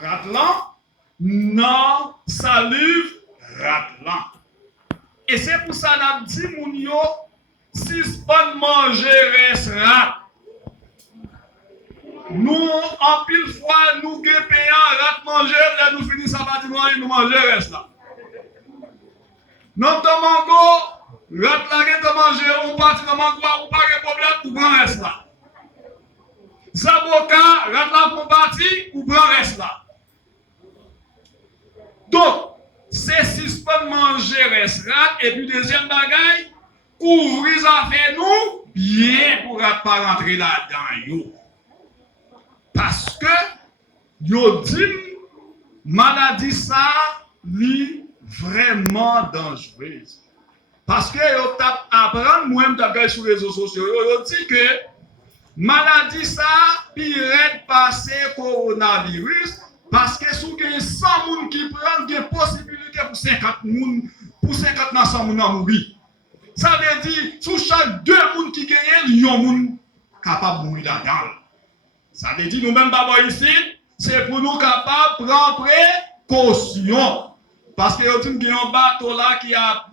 ratlant, non salive ratlant. Et c'est pour ça que dit moun yo, si ce pas manger reste rat. Nous, en pile fois, nous qui payons rat manger, là nous finissons par dire nous manger reste là. Non, ton mango, rat là qui te manger, on partit dans mango, ou pas de problème, ou prend reste là. Zaboka, rat là pour partir, ou prend reste là. Donc, c'est si pas manger reste rat, et puis deuxième bagaille, couvrir ça fait nous, bien pour pas rentrer là-dedans, yo. Parce que, yo dit, maladie ça, li vraiment dangereuse. Parce que yo tap apprendre, moi-même t'as sur les réseaux sociaux, yo dit que, maladie ça, pire passer coronavirus, parce que sous que 100 moun qui prennent des possibilités pour 50 moun, pour 50 dans 100 moun à mourir. Ça veut dire, sous chaque 2 moun qui gagnent, yon moun capable de mourir là-dedans. Ça veut dire, nous-mêmes, d'abord ici, c'est pour nous capables de prendre précaution. Parce que nous avons un bateau là qui a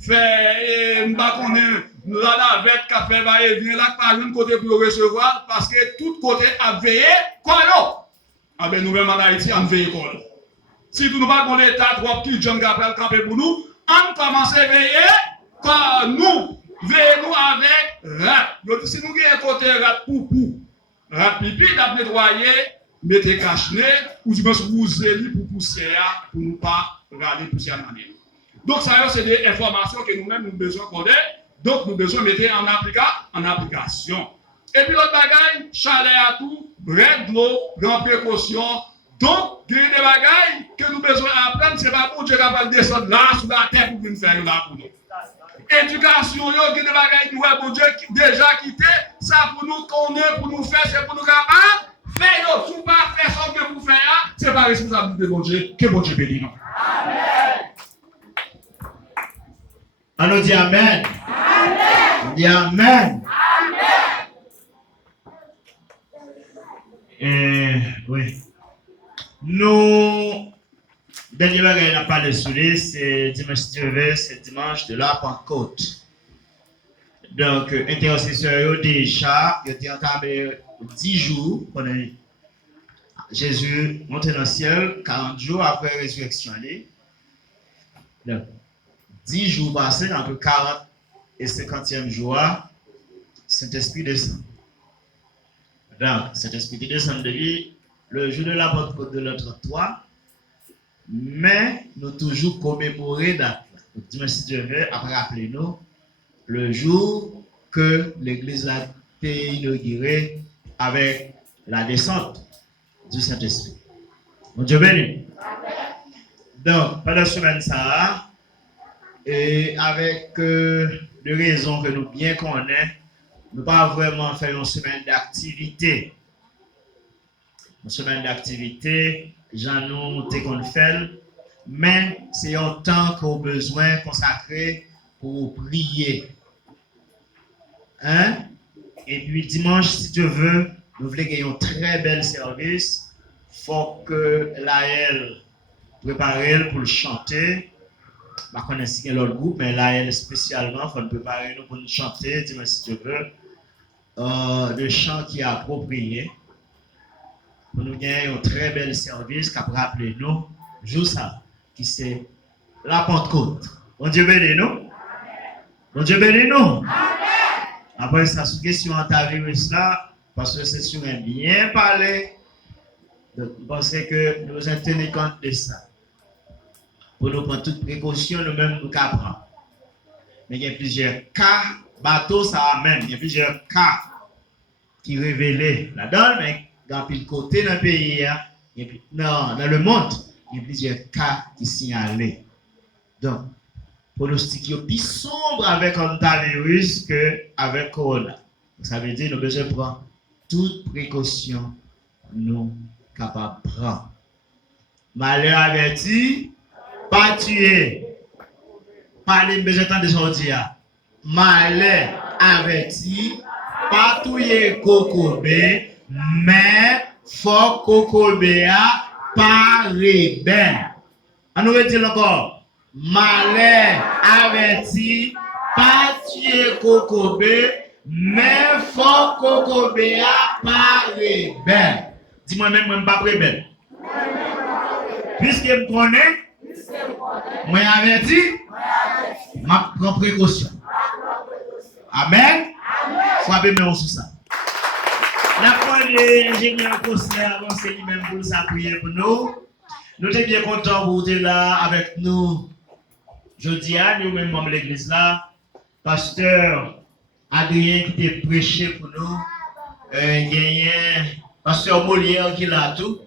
fait, la navette qui a fait va-et-vient là, par une côté pour recevoir, parce que tout côté a veillé, quoi non? Ah ben nous-mêmes en Haïti, on veille quoi. Si nous n'avons pas l'État, trois petits jeunes qui appellent camper pour nous, on commence à veiller, quoi nous, veillons avec rat. Donc si nous avons un côté rat poupou, rat pipi, d'ap nettoyer, mettez cache-nez, ou du moins vous zéli pour pousser, pour ne pas regarder poussière dans l'année. Donc ça c'est des informations que nous-mêmes nous avons besoin de connaître, donc nous avons besoin de mettre en application. Et puis l'autre bagaille, chalet à tout, bref de l'eau, grande précaution. Donc, il y a des bagailles que nous avons besoin d'apprendre, c'est pas pour Dieu capable de descendre là, sur la terre pour venir faire là pour nous. Éducation, il y a des bagailles que nous avons Dieu déjà quitté, ça pour nous connaître, pour nous faire, c'est pour nous capables. Faire, si vous ne pas faire ce que vous faites, ce n'est pas responsabilité de bon Dieu, que bon Dieu bénisse. Amen. On dit Amen. Amen. On dit Amen. Oui. Nous, dernier bagage, on a parlé sur lui, c'est dimanche, c'est dimanche de la Pentecôte. Donc, intercesseur, déjà, il a entamé 10 jours pendant Jésus monté dans le ciel, 40 jours après la résurrection. Donc, 10 jours passés, entre 40 et 50e jour, Saint-Esprit descend. Donc, cet esprit qui descend de lui, le jour de la Pentecôte de l'autre 3, mais nous toujours commémorer date. Donc, dimanche, si Dieu veut, après rappelez-nous, le jour que l'Église a été inaugurée avec la descente du Saint-Esprit. Mon Dieu béni. Donc, pendant la semaine, ça, et avec des raisons que nous bien connaissons, nous pas vraiment faire une semaine d'activité. Une semaine d'activité, j'en ai qu'on fait, mais c'est un temps qu'on a besoin consacré pour prier. Hein? Et puis dimanche, si tu veux, nous voulons gagner un très bel service. Il faut que l'AL prépare pour le chanter. Je ne connais pas l'autre groupe, mais l'AL spécialement, il faut préparer nous pour nous chanter dimanche, si tu veux. Le chant qui est approprié pour nous gagner un très bel service qui a rappelé nous jour ça qui c'est la Pentecôte. Bon Dieu bénisse nous. Bon Dieu bénisse nous. Après ça, sous question antivirus là, parce que c'est sur un bien parler, donc je pense que nous devons tenir compte de ça. Pour nous prendre toutes précautions, nous-mêmes nous capables. Mais il y a plusieurs cas. Bateau, ça même, il y a plusieurs cas qui révélent là-dedans, mais dans le côté dans le pays, dans le monde, il y a plusieurs cas qui signalent. Donc, pronostic est plus sombre avec un virus qu'avec Corona. Ça veut dire que nous devons besoin de prendre toutes précautions nous capables de prendre. Malheur averti, pas tuer. Parlez besoin de sortir. Malheur averti, pas tuer Kokobé, mais faut Kokobé paraît bien. On nous dit encore, malheur averti, pas tuer Kokobé, mais faut Kokobé paraît bien. Dis-moi même, moi, pas prêt bien. Puisque je me connais, moi averti, ma prends précaution. Amen. Frappez moi sur ça. La fois l'ingénieur Cosner avancé lui-même pour sa prière pour nous. Nous sommes bien contents pour être là avec nous. Jeudi, nous-mêmes, membres de l'église là, pasteur Adrien qui était prêché pour nous. Pasteur Molière qui est là tout.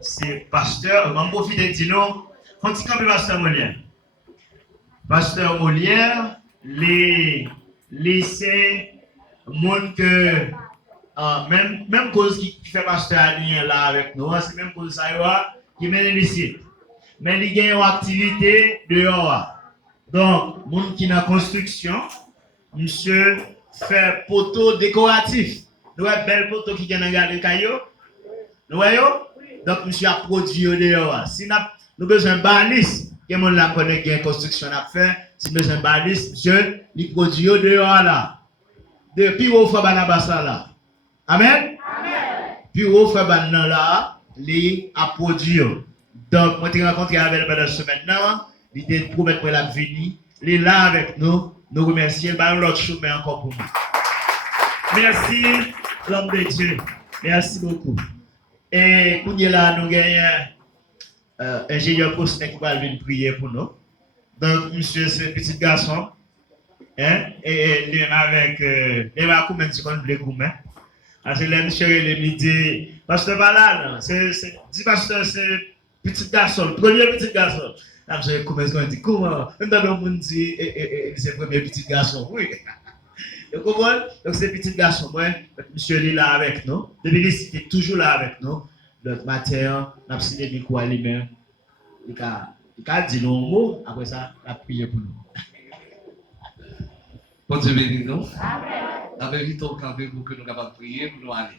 C'est pasteur, je vais profiter de dire non. Quand pasteur Molière. Pasteur Molière, les monde que même cause qui fait pasteur Adrien là avec nous, c'est même cause ça qui mène ici. Mais il y a une activité dehors. Donc, monde qui est en construction, monsieur fait poteau décoratif. Nous avons belle poteau qui est dans le caillou. Nous voyons? Donc, monsieur a produit dehors. Si nous avons besoin de balise, que monde la connaît qui est construction à faire, si nous avons besoin de balise, monsieur, il produit dehors là. Depuis où fait Barnabas là. Amen. Puis où fait Barnabas là, il a produit. Donc, moi, je rencontré avec lui pendant ce maintenant, il était promettre pour la venir, il est là avec nous, nous remercions, il l'autre chemin encore pour nous. Merci, l'homme de Dieu. Merci beaucoup. Et pour nous là, nous avons ingénieur Cosner qui va venir prier pour nous. Donc, monsieur, c'est un petit garçon. Hein? Et il est avec. Il va combien de secondes de combien? Parce que le monsieur, il dit, pasteur Valal, dis pasteur, c'est petit garçon, premier petit garçon. Là, je commence à dire, comment? Même dans le monde dit, c'est le premier petit garçon. Oui. Vous comprenez? Donc, c'est petit garçon. Moi, monsieur est là avec nous. Depuis il est toujours là avec nous. Notre matin, on a signé le micro à lui-même. Il a dit nos mots. Après ça, il a prié pour nous. Bon Dieu béni nous. Avec vite au camp pour que nous capables de prier pour nous aller.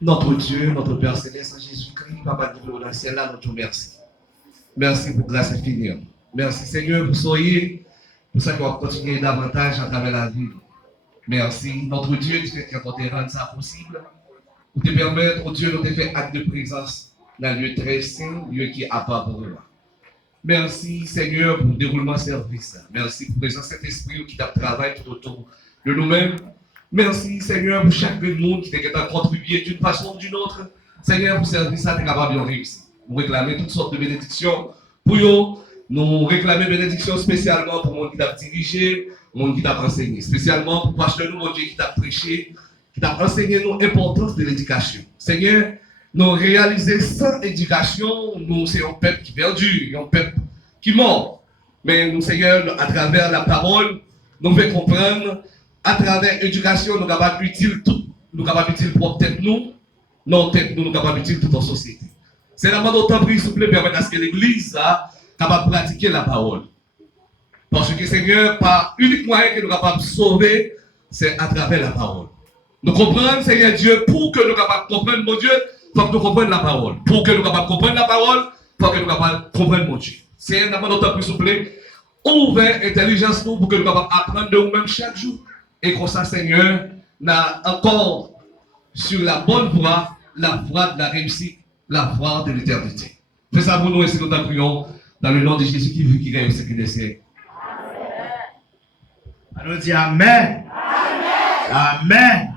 Notre Dieu, notre Père Céleste, en Jésus-Christ, Papa de dans le ciel, là, nous te remercions. Merci pour grâce infinie. Merci Seigneur pour soyez, pour ça qu'on va continuer davantage à travers la vie. Merci, notre Dieu, tu fais qu'on te rende ça possible. Pour te permettre, oh Dieu, de te faire acte de présence dans le lieu très saint, lieu qui est à part pour nous. Merci Seigneur pour le déroulement de service. Merci pour le présence de Saint-Esprit qui t'a travaillé tout autour de nous-mêmes. Merci Seigneur pour chaque monde qui t'a contribué d'une façon ou d'une autre. Seigneur, pour servir ça, tu es capable de réussir. Nous réclamons toutes sortes de bénédictions pour nous. Nous réclamons bénédictions spécialement pour le monde qui t'a dirigé, le monde qui t'a enseigné. Spécialement pour pasteur nous, mon Dieu, qui t'a prêché, qui t'a enseigné nous l'importance de l'éducation. Seigneur, nous réaliser sans éducation, nous c'est un peuple qui perdu, un peuple qui mort. Mais nous, Seigneur, à travers la parole, nous devons comprendre, à travers l'éducation, nous sommes capables d'utiliser tout, nous sommes capables d'utiliser pour tête nous, notre tête nous sommes capables d'utiliser toute en société. C'est la demande d'autant plus, s'il vous plaît, permettre à ce que l'Église soit capable de pratiquer la parole. Parce que, Seigneur, par unique moyen que nous sommes capables de sauver, c'est à travers la parole. Nous comprenons, Seigneur Dieu, pour que nous soyons capables de comprendre, mon Dieu, il faut que nous comprenions la parole. Pour que nous soyons capables de comprendre la parole, il faut que nous soyons capables de comprendre mon Dieu. C'est un demande d'autant plus, s'il vous plaît, ouvert l'intelligence pour que nous soyons capables d'apprendre de nous-mêmes chaque jour. Et comme ça, Seigneur, n'a encore sur la bonne voie, la voie de la réussite, la voie de l'éternité. Fais ça pour nous et si nous t'en prions dans le nom de Jésus qui vit, qui règne au siècle des siècles. On dit Amen. Amen.